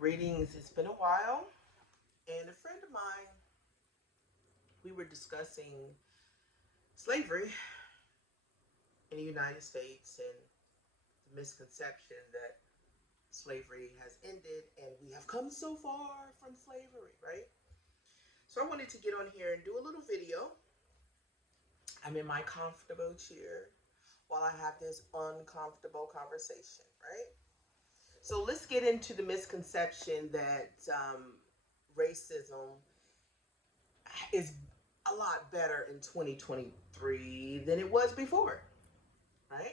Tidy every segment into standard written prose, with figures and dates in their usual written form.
Greetings. It's been a while, and a friend of mine, we were discussing slavery in the United States and the misconception that slavery has ended and we have come so far from slavery, right? So I wanted to get on here and do a little video. I'm in my comfortable chair while I have this uncomfortable conversation, right? So let's get into the misconception that racism is a lot better in 2023 than it was before, right?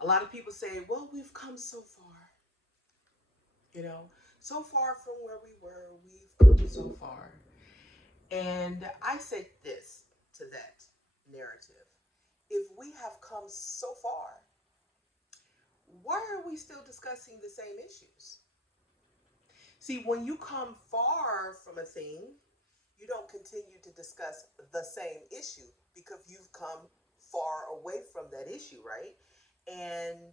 A lot of people say, well, we've come so far, you know, so far from where we were, we've come so far. And I say this to that narrative. If we have come so far, why are we still discussing the same issues? See, when you come far from a thing, you don't continue to discuss the same issue because you've come far away from that issue, right? And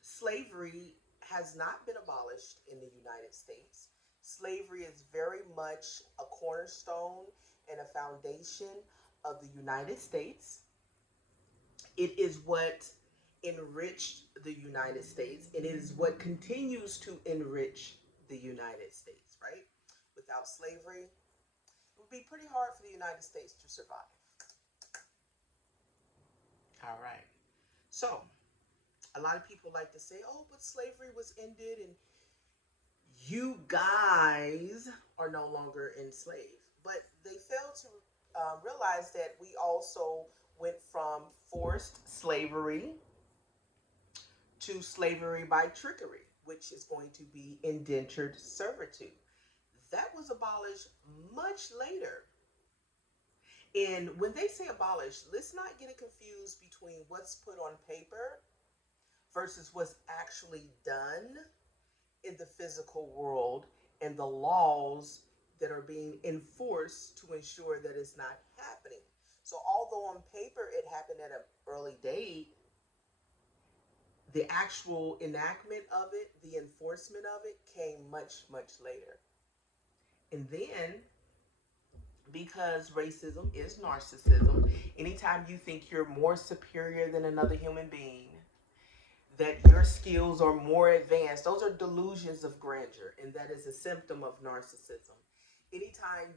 slavery has not been abolished in the United States. Slavery is very much a cornerstone and a foundation of the United States. It is what enriched the United States, and it is what continues to enrich the United States, right? Without slavery, it would be pretty hard for the United States to survive. All right. So, a lot of people like to say, oh, but slavery was ended and you guys are no longer enslaved. But they fail to realize that we also went from forced slavery to slavery by trickery, which is going to be indentured servitude. That was abolished much later. And when they say abolished, let's not get it confused between what's put on paper versus what's actually done in the physical world and the laws that are being enforced to ensure that it's not happening. So, although on paper it happened at an early date, the actual enactment of it, the enforcement of it came much, much later. And then, because racism is narcissism, anytime you think you're more superior than another human being, that your skills are more advanced, those are delusions of grandeur, and that is a symptom of narcissism. Anytime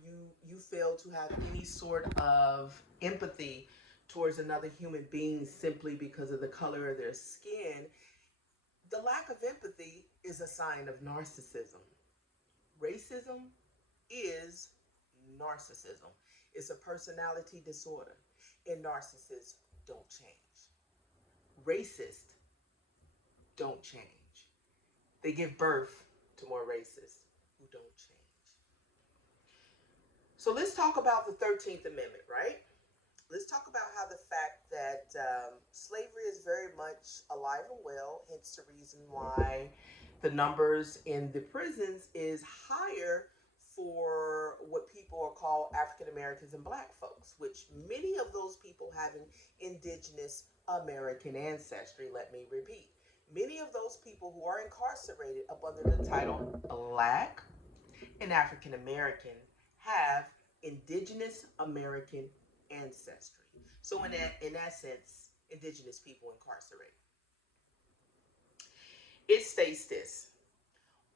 you fail to have any sort of empathy towards another human being simply because of the color of their skin, the lack of empathy is a sign of narcissism. Racism is narcissism. It's a personality disorder, and narcissists don't change. Racists don't change. They give birth to more racists who don't change. So let's talk about the 13th Amendment, right? Let's talk about how the fact that slavery is very much alive and well, hence the reason why the numbers in the prisons is higher for what people are called African Americans and Black folks, which many of those people having indigenous American ancestry, let me repeat. Many of those people who are incarcerated up under the title Black and African American have indigenous American ancestry. So in that sense, indigenous people incarcerated. It states this.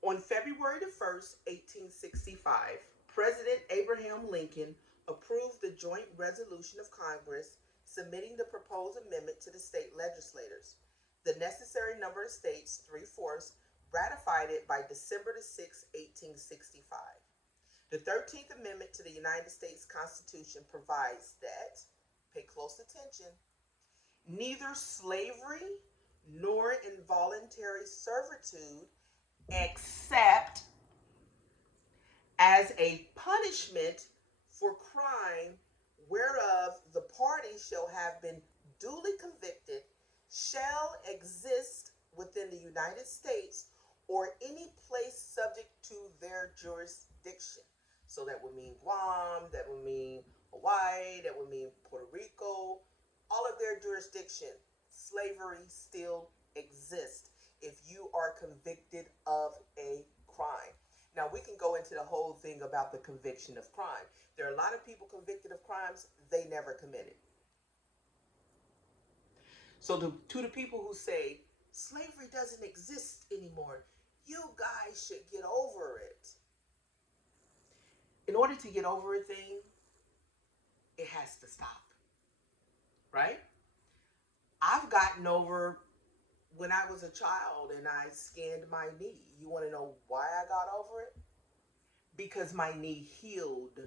On February the 1st, 1865, President Abraham Lincoln approved the joint resolution of Congress submitting the proposed amendment to the state legislators. The necessary number of states, three-fourths, ratified it by December the 6th, 1865. The 13th Amendment to the United States Constitution provides that, pay close attention, neither slavery nor involuntary servitude except as a punishment for crime whereof the party shall have been duly convicted shall exist within the United States or any place subject to their jurisdiction. So that would mean Guam, that would mean Hawaii, that would mean Puerto Rico, all of their jurisdiction. Slavery still exists. if you are convicted of a crime. Now, we can go into the whole thing about the conviction of crime. There are a lot of people convicted of crimes they never committed. So, to the people who say slavery doesn't exist anymore, you guys should get over it. In order to get over a thing, it has to stop, right? I've gotten over when I was a child and I scanned my knee. You want to know why I got over it? Because my knee healed.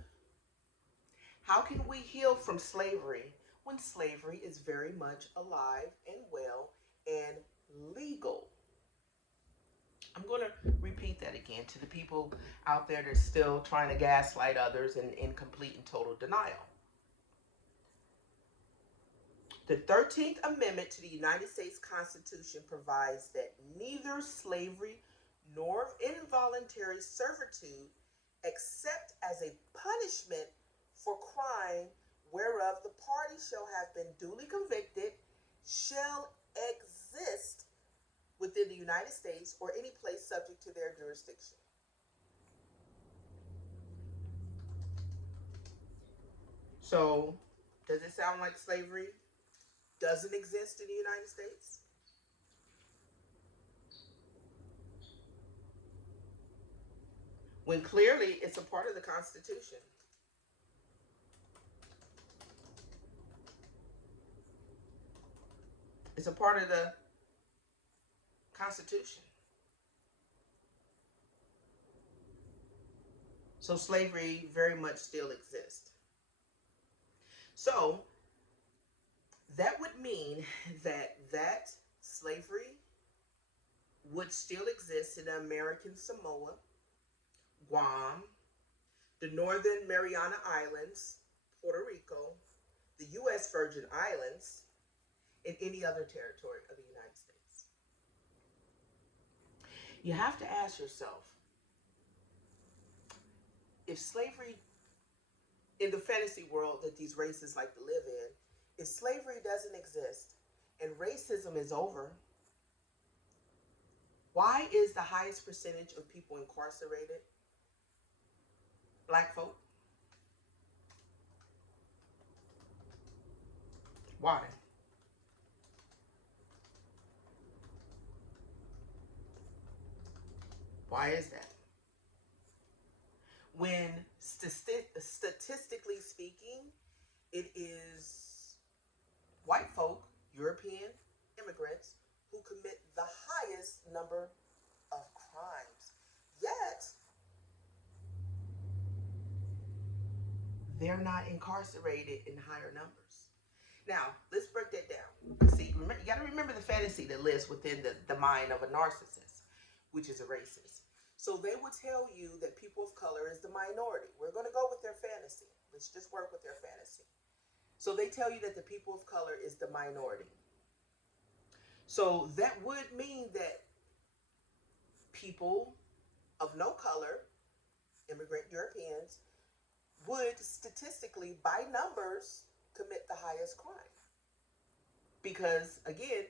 How can we heal from slavery when slavery is very much alive and well and legal? I'm going to repeat that again to the people out there that are still trying to gaslight others and in complete and total denial. The 13th Amendment to the United States Constitution provides that neither slavery nor involuntary servitude, except as a punishment for crime whereof the party shall have been duly convicted, shall exist within the United States or any place subject to their jurisdiction. So, does it sound like slavery doesn't exist in the United States? When clearly it's a part of the Constitution. It's a part of the Constitution. So slavery very much still exists. So that would mean that slavery would still exist in American Samoa, Guam, the Northern Mariana Islands, Puerto Rico, the U.S. Virgin Islands, and any other territory of the United States. You have to ask yourself, if slavery in the fantasy world that these races like to live in, if slavery doesn't exist and racism is over, why is the highest percentage of people incarcerated black folk? Why? Why is that? When statistically speaking, it is white folk, European immigrants, who commit the highest number of crimes. Yet, they're not incarcerated in higher numbers. Now, let's break that down. See, you got to remember the fantasy that lives within the mind of a narcissist, which is a racist. So they will tell you that people of color is the minority. We're going to go with their fantasy. Let's just work with their fantasy. So they tell you that the people of color is the minority. So that would mean that people of no color, immigrant Europeans, would statistically, by numbers, commit the highest crime. Because, again,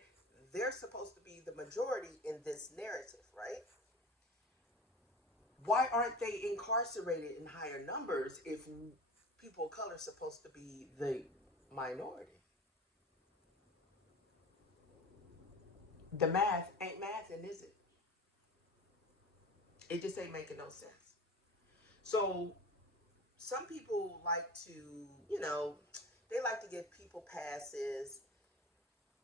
they're supposed to be the majority in this narrative, right? Why aren't they incarcerated in higher numbers if people of color are supposed to be the minority? The math ain't mathing, is it? It just ain't making no sense. So some people like to, they like to give people passes,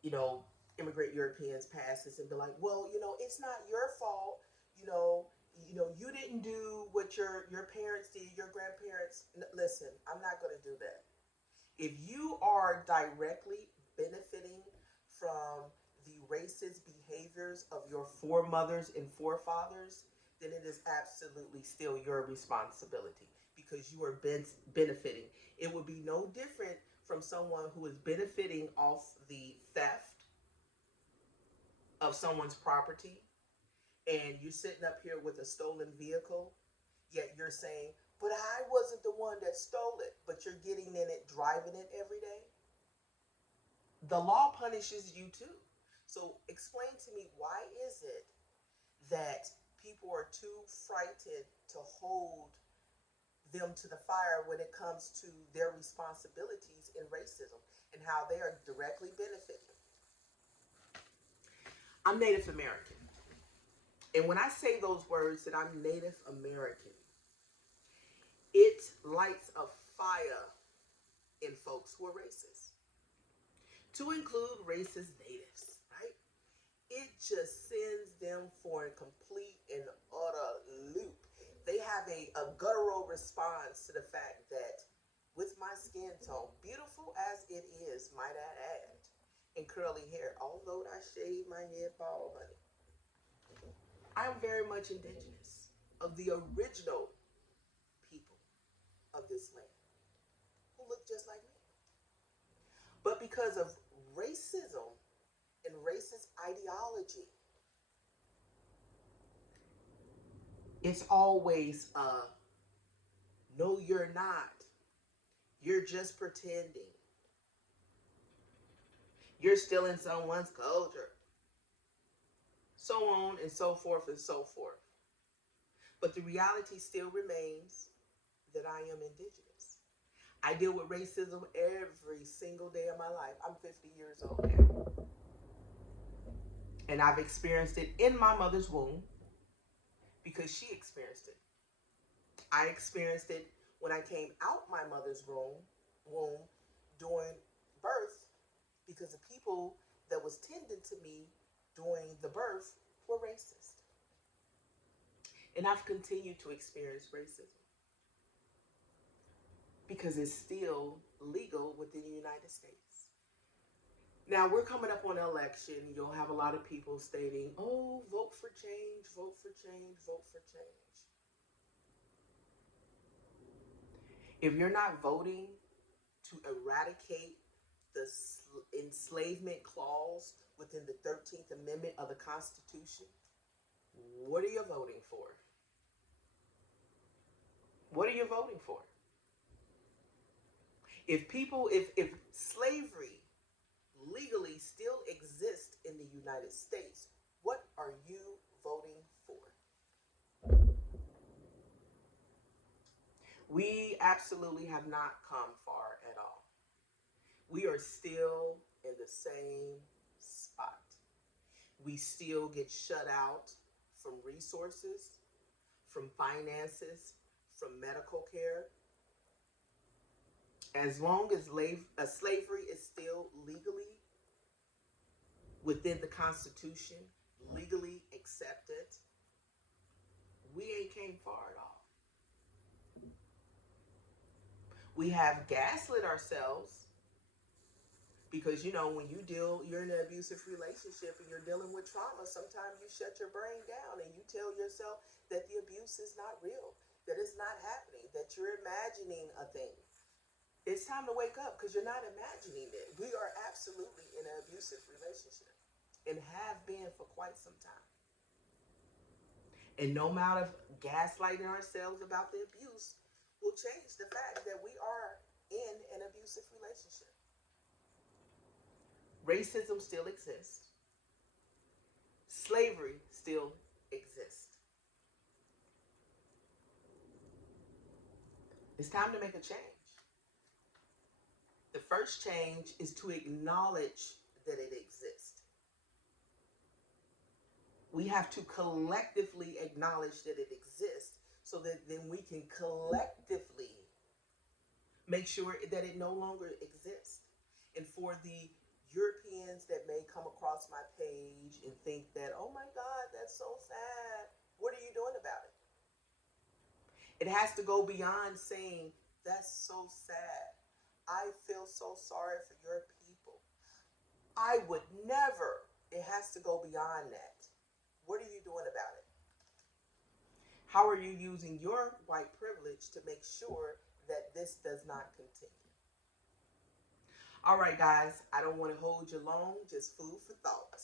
you know, immigrant Europeans passes and be like, well, it's not your fault, you know, you didn't do what your parents did, your grandparents. Listen, I'm not going to do that. If you are directly benefiting from the racist behaviors of your foremothers and forefathers, then it is absolutely still your responsibility because you are benefiting. It would be no different from someone who is benefiting off the theft of someone's property, and you're sitting up here with a stolen vehicle, yet you're saying, but I wasn't the one that stole it, but you're getting in it, driving it every day. The law punishes you too. So explain to me, why is it that people are too frightened to hold them to the fire when it comes to their responsibilities in racism and how they are directly benefiting? I'm Native American. And when I say those words that I'm Native American, it lights a fire in folks who are racist, to include racist natives, right? It just sends them for a complete and utter loop. They have a guttural response to the fact that with my skin tone, beautiful as it is, might I add, and curly hair, although I shave my head bald, honey, I am very much indigenous of the original people of this land who look just like me. But because of racism and racist ideology, it's always no, you're not. You're just pretending. You're still in someone's culture. So on and so forth and so forth. But the reality still remains that I am indigenous. I deal with racism every single day of my life. I'm 50 years old now. And I've experienced it in my mother's womb because she experienced it. I experienced it when I came out my mother's womb during birth, because the people that was tending to me during the birth were racist. And I've continued to experience racism because it's still legal within the United States. Now, we're coming up on an election. You'll have a lot of people stating, oh, vote for change, vote for change, vote for change. If you're not voting to eradicate the enslavement clause within the 13th Amendment of the Constitution, what are you voting for? What are you voting for? If slavery legally still exists in the United States, what are you voting for? We absolutely have not come far at all. We are still in the same spot. We still get shut out from resources, from finances, from medical care. As long as slavery is still legally within the Constitution, legally accepted, we ain't came far at all. We have gaslit ourselves because, when you're in an abusive relationship and you're dealing with trauma, sometimes you shut your brain down and you tell yourself that the abuse is not real, that it's not happening, that you're imagining a thing. It's time to wake up, because you're not imagining it. We are absolutely in an abusive relationship and have been for quite some time. And no amount of gaslighting ourselves about the abuse will change the fact that we are in an abusive relationship. Racism still exists. Slavery still exists. It's time to make a change. The first change is to acknowledge that it exists. We have to collectively acknowledge that it exists so that then we can collectively make sure that it no longer exists. And for the Europeans that may come across my page and think that, oh my God, that's so sad, what are you doing about it? It has to go beyond saying, that's so sad. I feel so sorry for your people. I would never. It has to go beyond that. What are you doing about it? How are you using your white privilege to make sure that this does not continue? All right, guys, I don't want to hold you long, just food for thought.